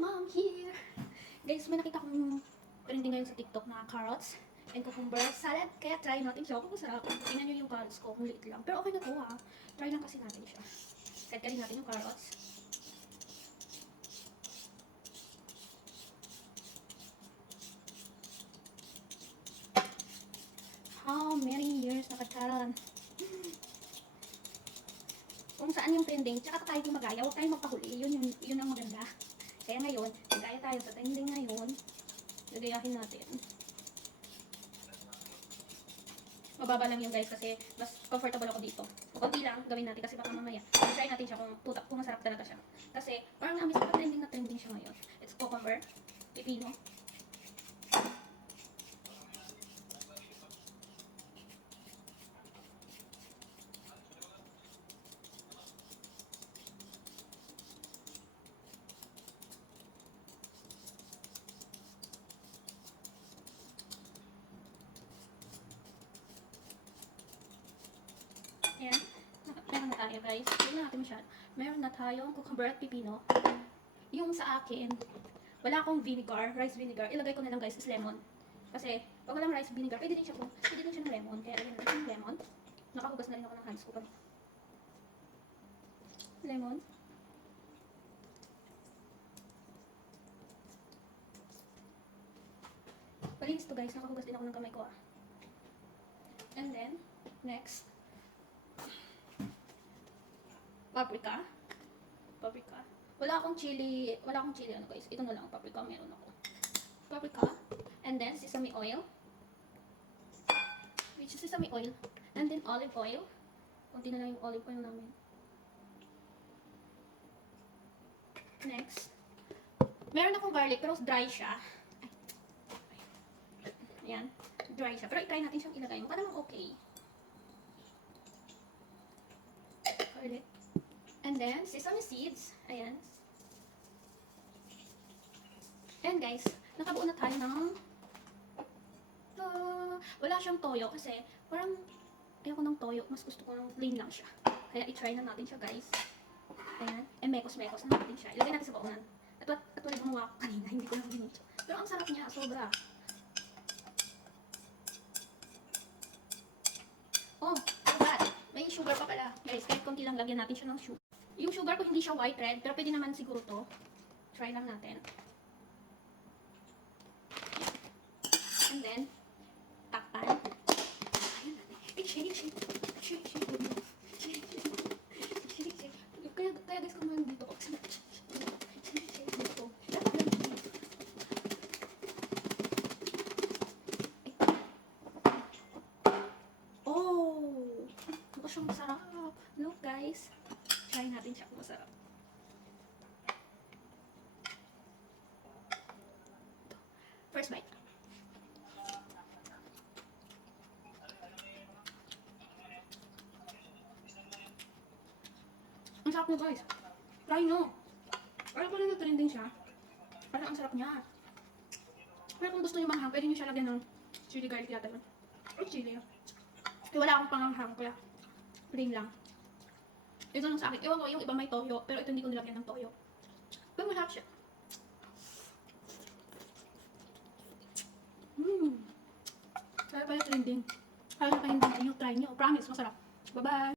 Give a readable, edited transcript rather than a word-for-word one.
mom here. Guys, may nakita kong trending ngayon sa TikTok na carrots and cucumber salad. Kaya try natin siya. Kung masarap. Tingnan nyo yung carrots ko. Kung liit lang. Pero okay na to ha. Try lang kasi natin siya. Cut-cutting natin yung carrots. How many years nakataran? Kung saan yung trending, tsaka tayo gumagaya, huwag tayong magpahuli. Yun ang maganda. Kaya ngayon, gaya tayo sa trending ngayon, gagayahin natin. Mababa lang yung guys kasi mas comfortable ako dito. Kunti lang gawin natin kasi baka mamaya. Try natin siya kung masarap talaga siya. Kasi parang namin sa trending na trending siya ngayon. It's cucumber, pipino. Ayan. Meron na tayo guys. Hindi na natin masyado. Meron na tayong cucumber at pipino. Yung sa akin, wala akong vinegar, rice vinegar. Ilagay ko na lang guys is lemon. Kasi pag walang rice vinegar, pwede din siya ng lemon. Kaya lagyan natin ng lemon. Nakahugas na rin ako ng hands ko. Lemon. Malinis to guys. Nakahugas din ako ng kamay ko ah. And then, next. Paprika. Wala akong chili ano guys. Ito na lang paprika meron ako. Paprika and then sesame oil. Which is sesame oil and then olive oil. Kunti na lang yung olive oil namin. Next. Meron akong garlic pero dry siya. Ayan, dry siya. Pero i-try natin siyang ilagay. Mukha naman okay. Garlic. And then, sesame seeds. Ayan. And guys, nakabuo na tayo ng wala siyang toyo kasi parang ayoko ng toyo. Mas gusto ko ng plain lang siya. Kaya i-try na natin siya guys. Ayan. And mekos-mekos na natin siya. Ilagay natin sa baunan. At wala gumawa ko kanina. Hindi ko lang ginuto. Pero ang sarap niya. Sobra. Oh, but may sugar pa pala. Guys, kahit konti lang lagyan natin siya ng sugar. Yung sugar ko hindi siya white red, pero pwede naman siguro to. Try lang natin. And then, takpan. Ayan natin. Shake. Kaya guys, kung man dito ko. Shake dito. Oh! Ito siyang masarap. Look guys. Try natin siya kung masarap. First bite. Ang sarap niya guys. Try nyo. Parang pala nag-trending siya. Parang ang sarap niya. Pero kung gusto nyo manghang, pwede nyo siya lagyan ng chili garlic yata yun. O chili. Eh wala akong panghang kaya plain lang. Ito lang sa akin. Ewan ko, yung iba may toyo, pero ito hindi ko nilagyan ng toyo. Pero masarap siya. Kaya pala trending. Kaya nakahindan nyo, try nyo. Promise, masarap. Bye-bye!